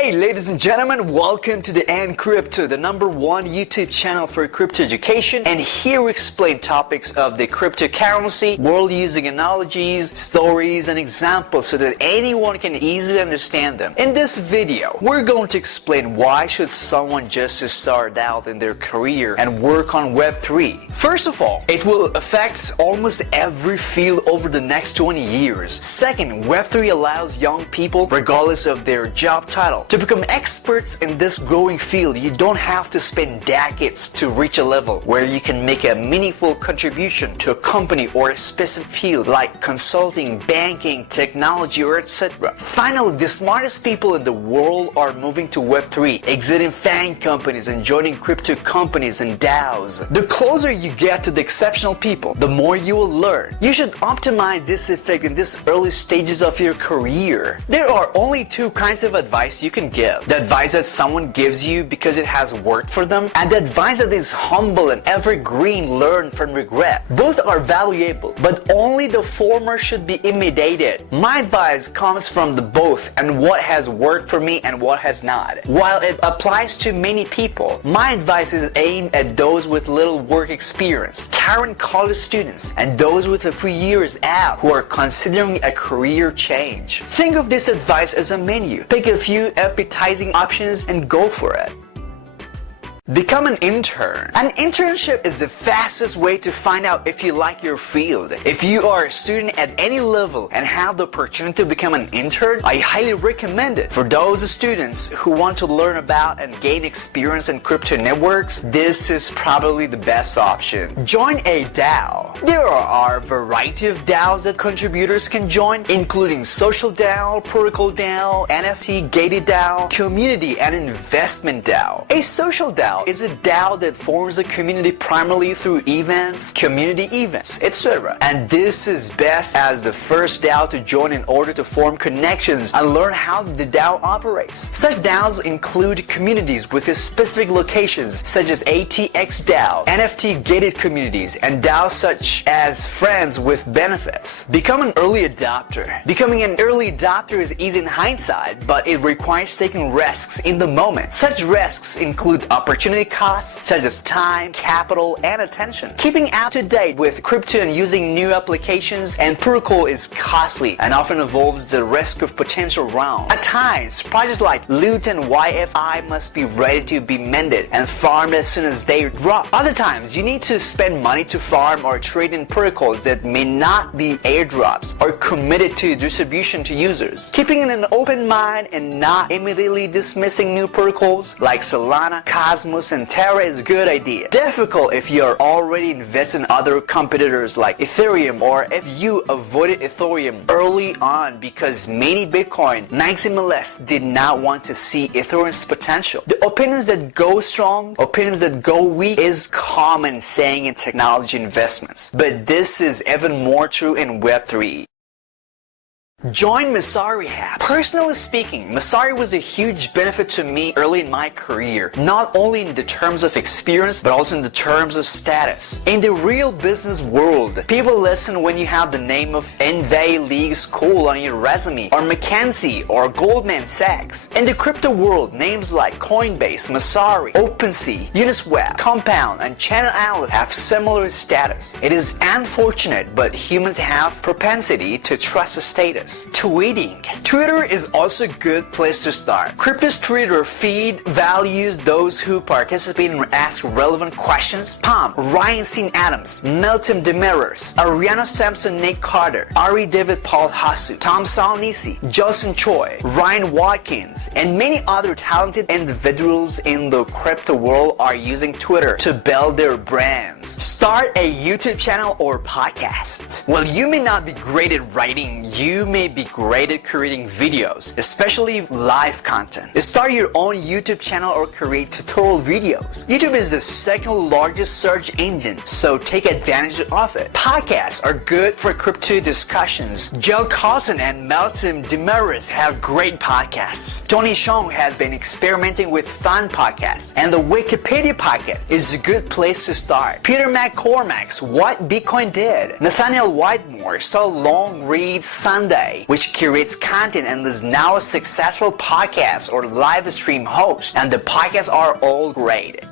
Hey ladies and gentlemen, welcome to the Crypto, the #1 YouTube channel for crypto education, and here we explain topics of the cryptocurrency, world using analogies, stories, and examples so that anyone can easily understand them. In this video, we're going to explain why should someone just start out in their career and work on Web3. First of all, it will affect almost every field over the next 20 years. Second, Web3 allows young people, regardless of their job title, to become experts in this growing field. You don't have to spend decades to reach a level where you can make a meaningful contribution to a company or a specific field like consulting, banking, technology, or etc. Finally, the smartest people in the world are moving to Web3, exiting FANG companies and joining crypto companies and DAOs. The closer you get to the exceptional people, the more you will learn. You should optimize this effect in these early stages of your career. There are only two kinds of advice you can give: the advice that someone gives you because it has worked for them, and the advice that is humble and evergreen, learned from regret. Both are valuable, but only the former should be imitated. My advice comes from the both and what has worked for me and what has not. While it applies to many people, my advice is aimed at those with little work experience, current college students, and those with a few years out who are considering a career change. Think of this advice as a menu. Pick a few appetizing options and go for it. Become an intern. An internship is the fastest way to find out if you like your field. If you are a student at any level and have the opportunity to become an intern, I highly recommend it. For those students who want to learn about and gain experience in crypto networks, this is probably the best option. Join a DAO. There are a variety of DAOs that contributors can join, including social DAO, protocol DAO, NFT gated DAO, community and investment DAO. A social DAO is a DAO that forms a community primarily through events, community events, etc. And this is best as the first DAO to join in order to form connections and learn how the DAO operates. Such DAOs include communities with specific locations such as ATX DAO, NFT gated communities, and DAOs such as Friends with Benefits. Become an early adopter. Becoming an early adopter is easy in hindsight, but it requires taking risks in the moment. Such risks include opportunity costs such as time, capital, and attention. Keeping up to date with crypto and using new applications and protocol is costly and often involves the risk of potential wrong. At times, projects like Loot and YFI must be ready to be mended and farmed as soon as they drop. Other times, you need to spend money to farm or trade in protocols that may not be airdrops or committed to distribution to users. Keeping an open mind and not immediately dismissing new protocols like Solana, Cosmos, and Terra is a good idea. Difficult if you are already invested in other competitors like Ethereum, or if you avoided Ethereum early on because many Bitcoin maximalists did not want to see Ethereum's potential. The opinions that go strong, opinions that go weak is common saying in technology investments, but this is even more true in Web3. Join Messari Hub. Personally speaking, Messari was a huge benefit to me early in my career, not only in the terms of experience, but also in the terms of status. In the real business world, people listen when you have the name of Ivy League School on your resume, or McKinsey, or Goldman Sachs. In the crypto world, names like Coinbase, Messari, OpenSea, Uniswap, Compound, and Channel Analyst have similar status. It is unfortunate, but humans have propensity to trust the status. Tweeting. Twitter is also a good place to start. Crypto's Twitter feed values those who participate and ask relevant questions. Palm, Ryan Sean Adams, Meltem Demirors, Ariana Sampson, Nick Carter, Ari David Paul Hasu, Tom Salnisi, Justin Choi, Ryan Watkins, and many other talented individuals in the crypto world are using Twitter to build their brands. Start a YouTube channel or podcast. While you may not be great at writing, you may be great at creating videos, especially live content. Start your own YouTube channel or create tutorial videos. YouTube is the second largest search engine, so take advantage of it. Podcasts are good for crypto discussions. Joe Carlton and Meltem Demirors have great podcasts. Tony Shong has been experimenting with fun podcasts, and the Wikipedia podcast is a good place to start. Peter McCormack's What Bitcoin Did. Nathaniel Whitemore, So Long Reads Sunday. way, which curates content and is now a successful podcast or live stream host, and the podcasts are all great.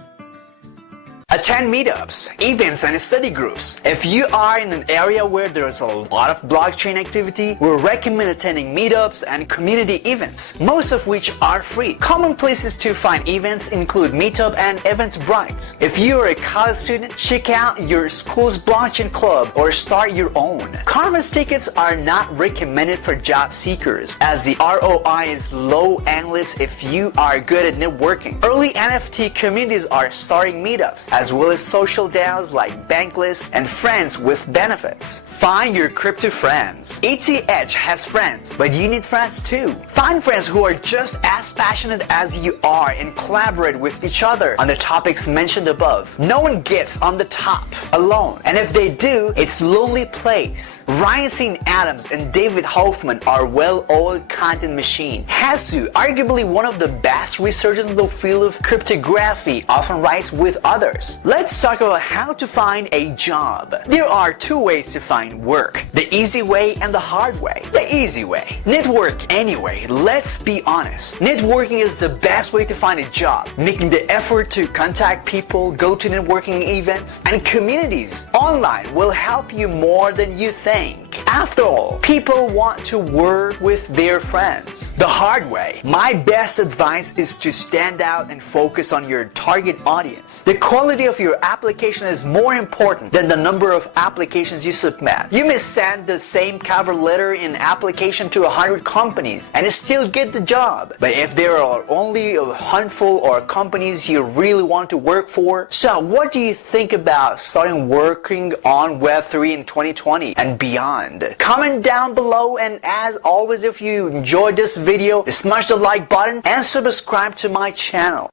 Attend meetups, events, and study groups. If you are in an area where there's a lot of blockchain activity, we recommend attending meetups and community events, most of which are free. Common places to find events include Meetup and Eventbrite. If you are a college student, check out your school's blockchain club or start your own. Conference tickets are not recommended for job seekers, as the ROI is low unless if you are good at networking. Early NFT communities are starting meetups, as well as social DAOs like Bankless and Friends with Benefits. Find your crypto friends. ETH has friends, but you need friends too. Find friends who are just as passionate as you are and collaborate with each other on the topics mentioned above. No one gets on the top alone, and if they do, it's lonely place. Ryan St. Adams and David Hoffman are well-oiled content machine. Hasu, arguably one of the best researchers in the field of cryptography, often writes with others. Let's talk about how to find a job. There are two ways to find work: the easy way and the hard way. The easy way: network anyway. Let's be honest, networking is the best way to find a job. Making the effort to contact people, go to networking events and communities online will help you more than you think. After all, people want to work with their friends. The hard way: my best advice is to stand out and focus on your target audience. The quality of your application is more important than the number of applications you submit. You may send the same cover letter in application to 100 companies and still get the job. But if there are only a handful of companies you really want to work for, so what do you think about starting working on Web3 in 2020 and beyond? Comment down below, and as always, if you enjoyed this video, smash the like button and subscribe to my channel.